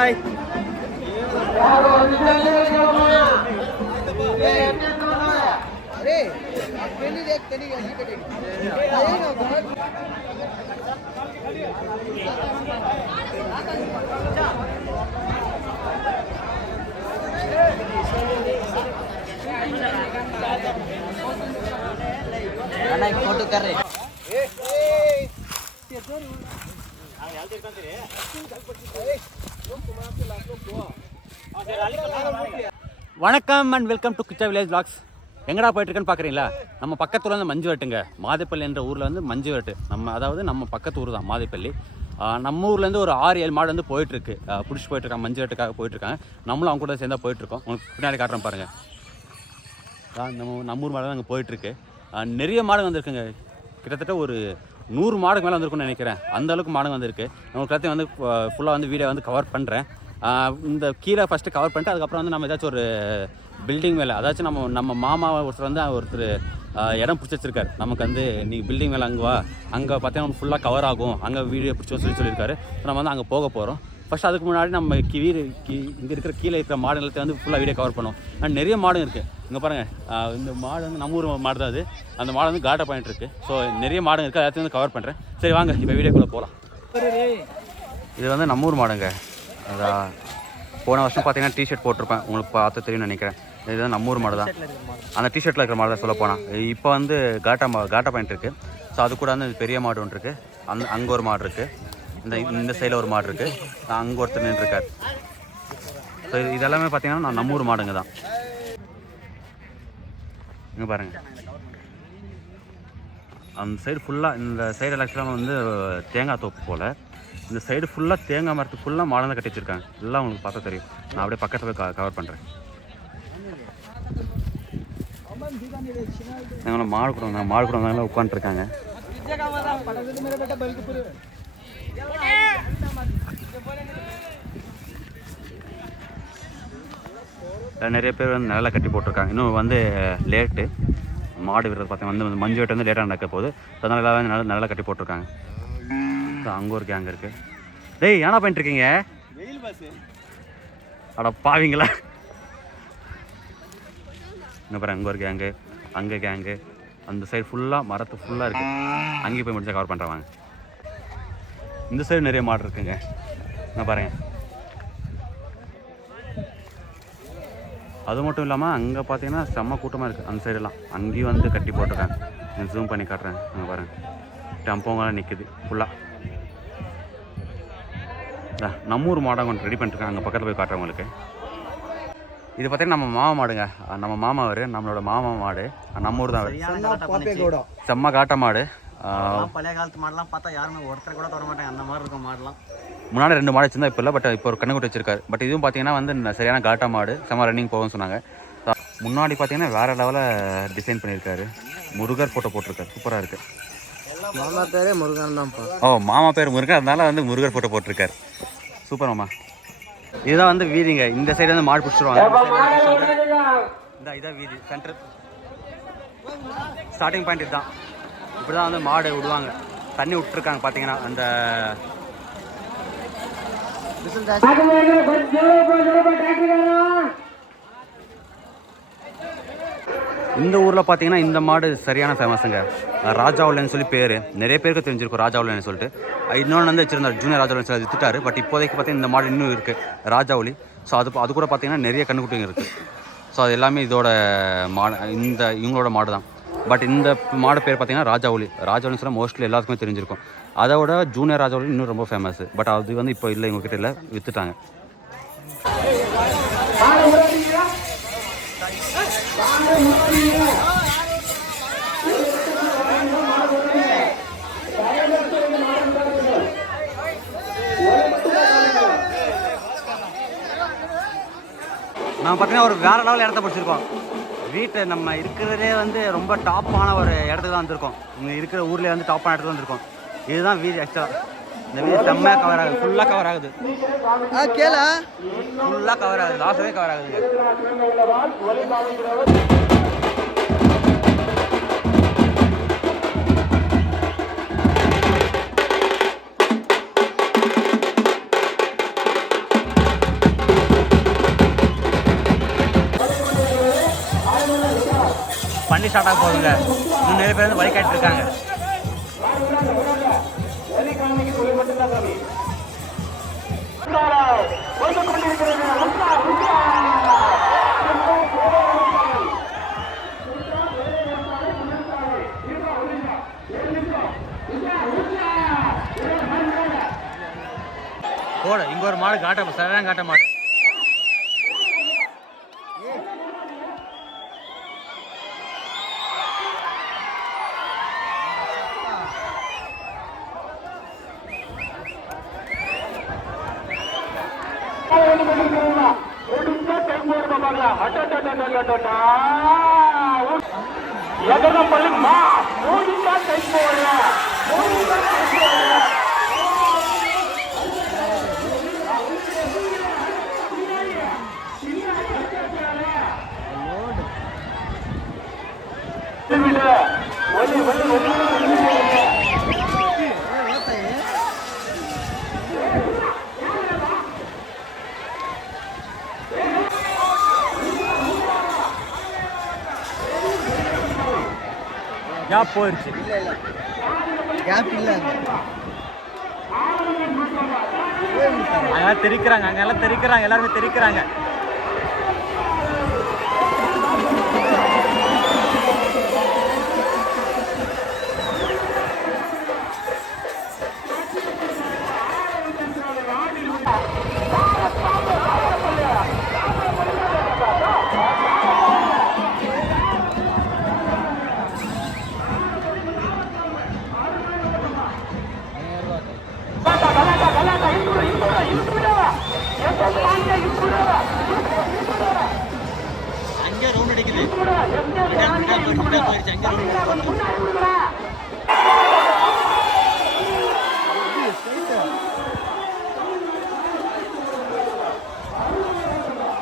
Hi. Photo कर रहे வணக்கம் and welcome to Kichcha village vlogs. எங்கடா போயிட்டுருக்குன்னு பார்க்குறீங்களா? நம்ம பக்கத்தில் வந்து மஞ்சு வெட்டுங்க. மாதேப்பள்ளி என்ற ஊரில் வந்து மஞ்சு வெட்டு. நம்ம பக்கத்து ஊர் தான் மாதேப்பள்ளி. நம்ம ஊர்லேருந்து ஒரு 6-7 மாடு வந்து போயிட்டுருக்கு, பிடிச்சி போயிட்டுருக்காங்க, மஞ்சு வெட்டுக்காக போயிட்டுருக்காங்க. நம்மளும் அவங்க கூட சேர்ந்தா போயிட்டுருக்கோம். உங்களுக்கு பின்னாடி காட்டுறோம் பாருங்கள். நம்ம ஊர் மாடு தான் அங்கே போயிட்டுருக்கு. நிறைய மாடு வந்திருக்குங்க. கிட்டத்தட்ட ஒரு 100 மாடுக்கு மேலே வந்திருக்குன்னு நினைக்கிறேன். அந்தளவுக்கு மாடு வந்திருக்கு. உங்களுக்கு எல்லாத்தையும் வந்து ஃபுல்லாக வந்து வீடியோ வந்து கவர் பண்ணுறேன். இந்த கீழே ஃபஸ்ட்டு கவர் பண்ணிட்டு அதுக்கப்புறம் வந்து நம்ம ஏதாச்சும் ஒரு பில்டிங் மேலே, அதாச்சும் நம்ம மாமா ஒருத்தர் இடம் பிடிச்சி வச்சிருக்காரு. நமக்கு வந்து நீங்கள் பில்டிங் மேலே அங்கே வா, அங்கே பார்த்தீங்கன்னா ஃபுல்லாக கவர் ஆகும், அங்கே வீடியோ பிடிச்சி சொல்லியிருக்காரு. நம்ம வந்து அங்கே போக போகிறோம். ஃபஸ்ட் அதுக்கு முன்னாடி நம்ம இங்கே இருக்கிற கீழே இருக்கிற மாடு நிலத்தை வந்து ஃபுல்லாக வீடியோ கவர் பண்ணுவோம். அண்ட் நிறைய மாடு இருக்குது. இங்கே பாருங்கள், இந்த மாடு வந்து நம்ம ஊர் மாடு தான் அது. அந்த மாடு வந்து காட்டா பாயிண்ட் இருக்குது. ஸோ நிறைய மாடு இருக்குது, எல்லாத்தையும் வந்து கவர் பண்ணுறேன். சரி வாங்க இப்போ வீடியோக்குள்ளே போகலாம். இது வந்து நம்ம ஊர் மாடுங்க. அதான் போன வருஷம் பார்த்தீங்கன்னா டிஷர்ட் போட்டிருப்பேன், உங்களுக்கு பார்த்து தெரியும்னு நினைக்கிறேன். இதுதான் நம்ம ஊர் மாடு தான். அந்த டிஷர்ட்டில் இருக்கிற மாடு தான் சொல்ல போனால். இப்போ வந்து காட்டா பாயிண்ட் இருக்குது. ஸோ அது கூட வந்து பெரிய மாடு ஒன்று இருக்குது. அங்கே ஒரு மாடு இருக்குது. இந்த சைடில் ஒரு மாடு இருக்குது. அங்கே ஒருத்தர் நின்றுருக்கார். ஸோ இதெல்லாமே பார்த்தீங்கன்னா நம்ம ஊர் மாடுங்க தான். இங்கே பாருங்கள், அந்த சைடு ஃபுல்லாக, இந்த சைடு ஆக்சுவலாக வந்து தேங்காய் தோப்பு போல். இந்த சைடு ஃபுல்லாக தேங்காய் மரத்துக்கு ஃபுல்லாக மாடு தான் கட்டி வச்சுருக்காங்க. எல்லாம் உங்களுக்கு பார்த்தா தெரியும். நான் அப்படியே பக்கத்தில் போய் கவர் பண்ணுறேன். எங்களை மாடு கூட வந்தாங்க, உட்காந்துருக்காங்க. நிறைய பேர் வந்து நிழலை கட்டி போட்டிருக்காங்க. இன்னும் வந்து லேட்டு மாடு விடுறது பார்த்தீங்கன்னா வந்து மஞ்சு வெட்டு வந்து லேட்டாக நடக்க போகுது. அதனால எல்லாம் நிழலை கட்டி போட்டிருக்காங்க. அங்கே ஒரு கேங் இருக்குது. டேய் ஏன்னா பண்ணிட்டுருக்கீங்க? அட பாவீங்களா? இங்கே பாரு, அங்கே ஒரு கேங்கு, அங்கே கேங்கு, அந்த சைடு ஃபுல்லாக மரத்து ஃபுல்லாக இருக்குது. அங்கேயும் போய் முடிச்சா கவர் பண்ணுறாங்க. இந்த சைடு நிறைய மாடு இருக்குங்க. இங்கே பாருங்கள். அது மட்டும் இல்லாமல் அங்கே பார்த்தீங்கன்னா செம்ம கூட்டமாக இருக்குது. அந்த சைடெல்லாம் அங்கேயும் வந்து கட்டி போட்டிருக்காங்க. நான் ஜூம் பண்ணி காட்டுறேன். அங்கே பாருங்கள், டம்போங்கெல்லாம் நிற்குது ஃபுல்லாக. நம்ம ஊர் மாடை கொஞ்சம் ரெடி பண்ணிட்டுருக்காங்க. அங்கே பக்கத்தில் போய் காட்டுறேன் உங்களுக்கு. இது பார்த்தீங்கன்னா நம்ம மாமா மாடுங்க. நம்ம மாமா அவர், நம்மளோட மாமா மாடு. நம்ம ஊர் தான் அவர். செம்ம காட்ட மாடு. பழைய காலத்து மாடெல்லாம் பார்த்தா யாருமே ஒருத்தர் கூட தர மாட்டாங்க. அந்த மாதிரி இருக்கும் மாடெல்லாம். முன்னாடி 2 மாடு வச்சிருந்தா இப்போ இல்லை. பட் இப்போ ஒரு கண்ணுக்குட்டி வச்சிருக்காரு. பட் இதுவும் பார்த்தீங்கன்னா வந்து சரியான காட்டா மாடு. செம்ம ரன்னிங் போகும்னு சொன்னாங்க. முன்னாடி பார்த்தீங்கன்னா வேறு லெவலில் டிசைன் பண்ணியிருக்காரு. முருகர் ஃபோட்டோ போட்டிருக்காரு. சூப்பராக இருக்குது. மாமா பேரே முருகன் தான். மாமா பேர் முருகன், அதனால வந்து முருகர் ஃபோட்டோ போட்டிருக்காரு. சூப்பர் மாமா. இதுதான் வந்து வீதிங்க. இந்த சைடு வந்து மாடு பிடிச்சிருவாங்க. இதான் வீதி சென்டர் ஸ்டார்டிங் பாயிண்ட். இதுதான், இப்படி தான் வந்து மாடு விடுவாங்க. தண்ணி விட்டுருக்காங்க பார்த்தீங்கன்னா. அந்த இந்த ஊரில் பார்த்தீங்கன்னா இந்த மாடு சரியான ஃபேமஸுங்க. ராஜாவுலன்னு சொல்லி பேர் நிறைய பேருக்கு தெரிஞ்சிருக்கும், ராஜாவுலன்னு சொல்லிட்டு. இன்னொன்று வந்து வச்சுருந்தார், ஜூனியர் ராஜாவுலன்னு சொல்லி வித்துட்டாரு. பட் இப்போதைக்கு பார்த்தீங்கன்னா இந்த மாடு இன்னும் இருக்குது, ராஜாவுலி. ஸோ அது கூட பார்த்தீங்கன்னா நிறைய கண்ணுக்குட்டிங்க இருக்குது. ஸோ அது எல்லாமே இதோட மாடு, இவங்களோட மாடு தான். பட் இந்த மாடு பேர் பார்த்தீங்கன்னா ராஜாவுலின்னு சொன்னால் மோஸ்ட்லி எல்லாத்துக்குமே தெரிஞ்சிருக்கும். அதை விட ஜூனியர் ராஜாவுலி இன்னும் ரொம்ப ஃபேமஸ். பட் அது வந்து இப்போ இல்லை, இவங்ககிட்ட இல்லை, விற்றுட்டாங்க. நம்ம பார்த்தீங்கன்னா ஒரு வேறு லெவலில் இடத்த பிடிச்சிருக்கோம். வீட்டை நம்ம இருக்கிறதே வந்து ரொம்ப டாப்பான ஒரு இடத்துக்கு தான் வந்திருக்கோம். இங்கே இருக்கிற ஊர்லேயே வந்து டாப்பான இடத்துக்கு வந்திருக்கோம். இதுதான் வீதி. ஆக்சுவலாக இந்த வீடு செம்மையாக கவர் ஆகுது, ஃபுல்லாக கவர் ஆகுது. கேளா ஃபுல்லாக கவர் ஆகுது, லாஸ்டே கவர் ஆகுதுங்க. வண்டி ஸ்டார்ட் ஆக போகுதுங்க. இன்னும் நிறைய பேர் வந்து வழி காட்டிட்டு இருக்காங்க. போட இங்க ஒரு மாடு காட்ட சரியான காட்ட மாடு. கேப் போயிடுச்சு. கேப் இல்லை அங்கெல்லாம் தெரிக்கிறாங்க, அங்கெல்லாம் தெரிக்கிறாங்க, எல்லாருமே தெரிக்கிறாங்க. அங்கே ரவுண்ட் அடிக்குது. போயிடுச்சு அங்கே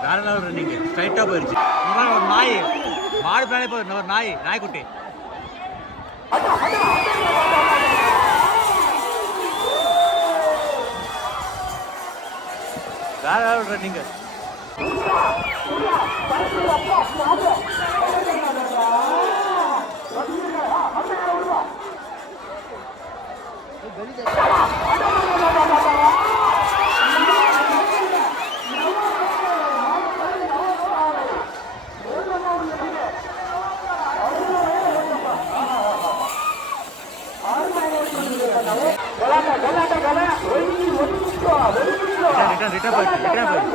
வேற லெவல் ரன்னிங் ஸ்ட்ரைட்டா போயிடுச்சு. ஒரு நாய் மாடு பின்னாலே போயிடும். ஒரு நாய்க்குட்டி வேற லெவல் ரன்னிங். ரிட்டர்ன் போயிடுச்சு.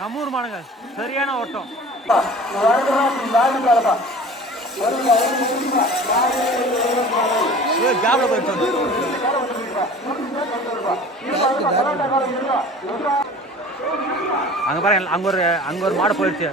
நம்மூர் மாடுங்க சரியான ஓட்டம். கேப்ல போயிட்டு அங்க பாருங்க, அங்க ஒரு மாடு போயிடுச்சு.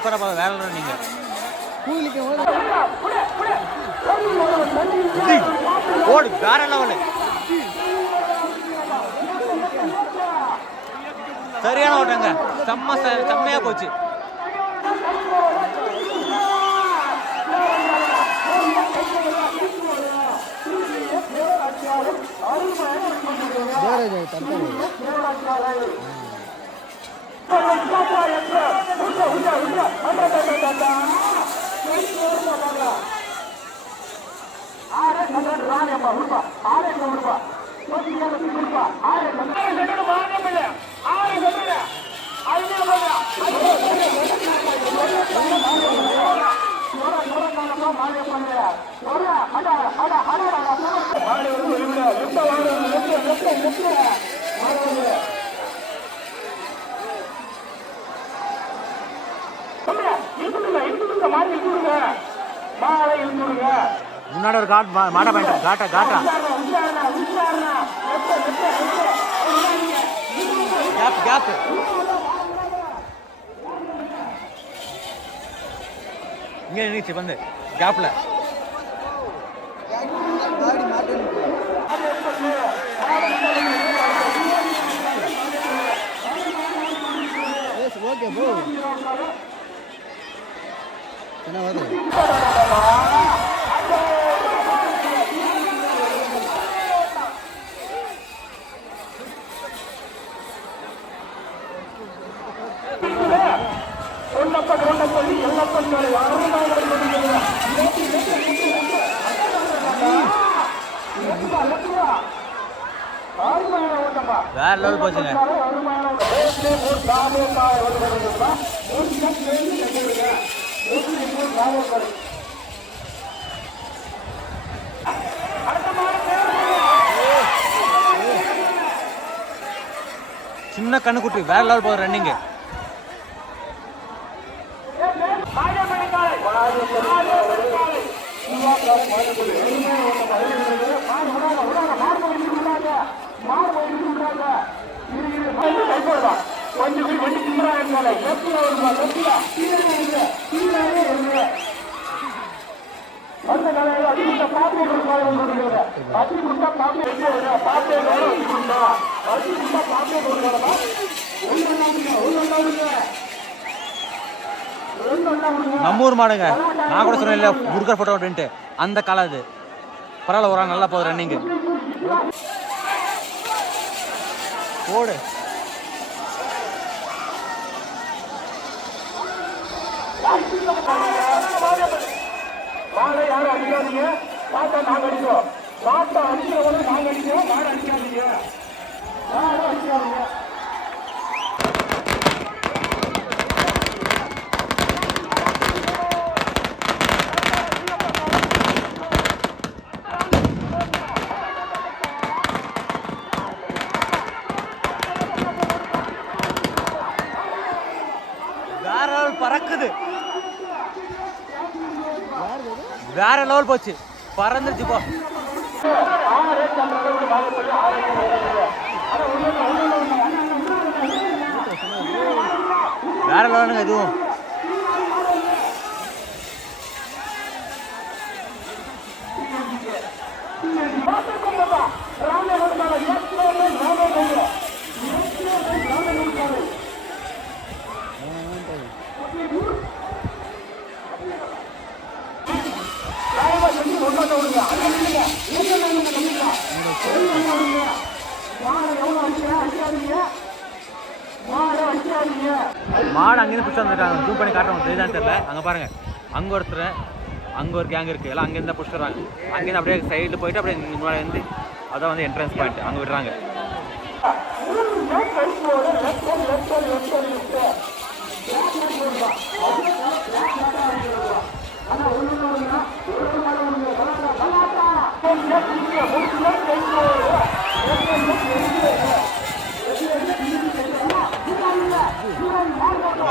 சூப்பராக வேற நீங்கள் ஓடு வேற லெவலு. சரியான ஓட்டங்க, செம்மையா போச்சு. முன்னாடி ஒரு மாட பயன் காட்டா கேப் இங்கே நினைச்சு வந்து கேப்ல ஓகே போ என்ன வருது வேற லெவல் போச்சுங்க. சின்ன கண்ணுக்குட்டி வேற லெவல் போகுது ரன்னிங்கு. நம்மூர் மாடுங்க, நான் கூட சொன்னேன் இல்ல முருகர் போட்டோ அப்படின்ட்டு, அந்த காலம் அது. பரவாயில்ல, ஒரு நல்லா போகுது ரன்னிங்கு. போடு மாடை யாரும் அடிக்காதீங்க, மாட்டை நாங்க அடிக்கிறோம். மாட்டை அடிக்கிறவங்க நாங்க அடிக்கிறோம், மாடை அடிக்காதீங்க, யாரும் அடிக்காதீங்க. வேற லெவல் பறக்குது, வேற லெவல் போச்சு, பறந்துருச்சு போ. வேற லெவலுங்க இதுவும். மாடு அங்கேருந்து பிடிச்சி வந்துருக்காங்க, ஜூம் பண்ணி காட்டுறவங்க தெரியுதான்னு தெரியல. அங்கே பாருங்க, அங்கே ஒருத்தர், அங்கே ஒரு கேங் இருக்குது, எல்லாம் அங்கேருந்து தான் பிடிச்சிடுறாங்க. அங்கேருந்து அப்படியே சைடில் போயிட்டு அப்படியே முன்னாடி வந்து அதான் வந்து என்ட்ரன்ஸ் பாயிண்ட், அங்கே விடுறாங்க.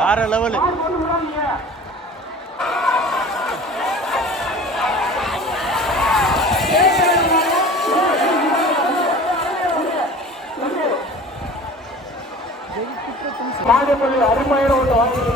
வேற லெவலு. மாதப்பள்ளி அருமையான ஒன்று வாங்கிட்டு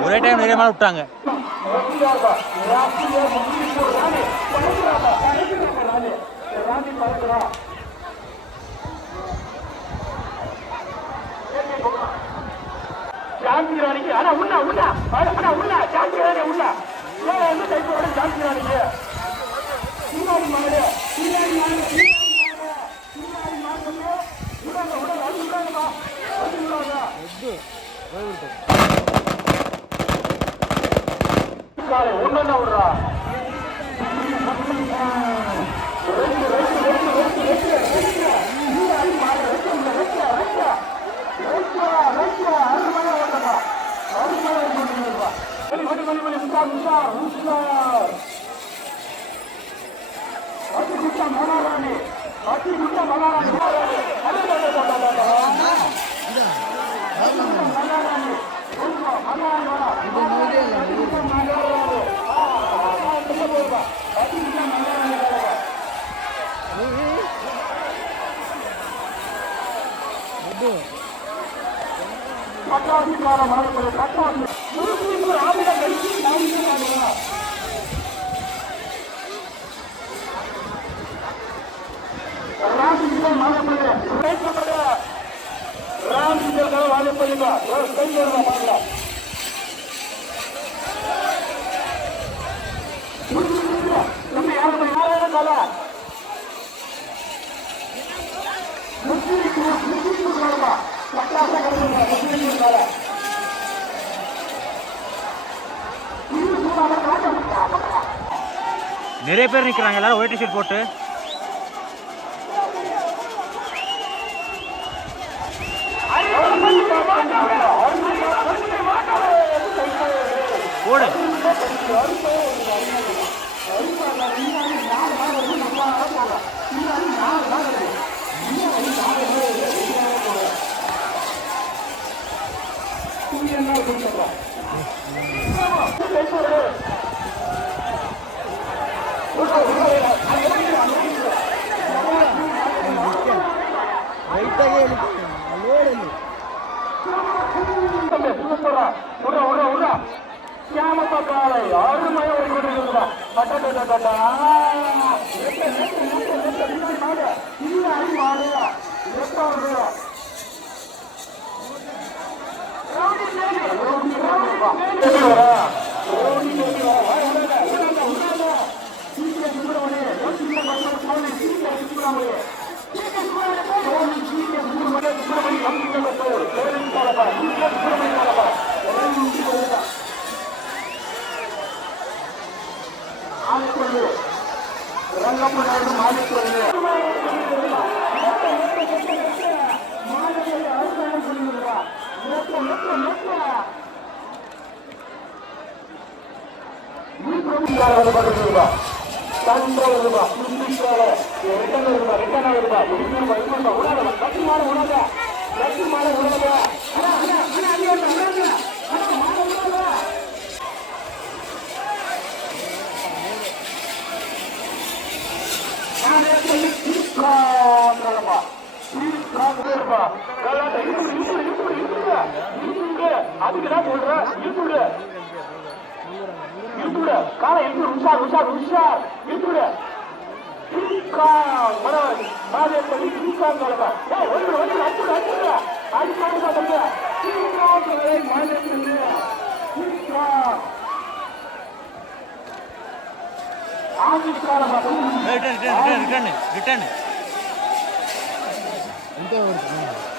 ஒரே டைம் நிறைய மாடு விட்டாங்க. ஜான்சிராணிக்கு ஆனா உள்ள உள்ள ஆனா உள்ள ஜான்சிராணி உள்ள வந்து டைப்போட ஜான்சிராணிக்கு பின்னாடி மாடு பின்னாடி மாடு பின்னாடி மாடு உடனே உடனே அது உடனேமா அது உடனே காலை ஒண்ணு விடுறா நிறைய பேர் நிற்கிறாங்க, எல்லாரும் ஒயிட் ஷர்ட் போட்டு. போடு காலை அருமையா ஓடிக்கொண்டிருக்கிறதா அதுக்குதான் சொல்றேன் காலை உஷார் உஷார் உஷார் இருக்கு ரிட்டர்ன்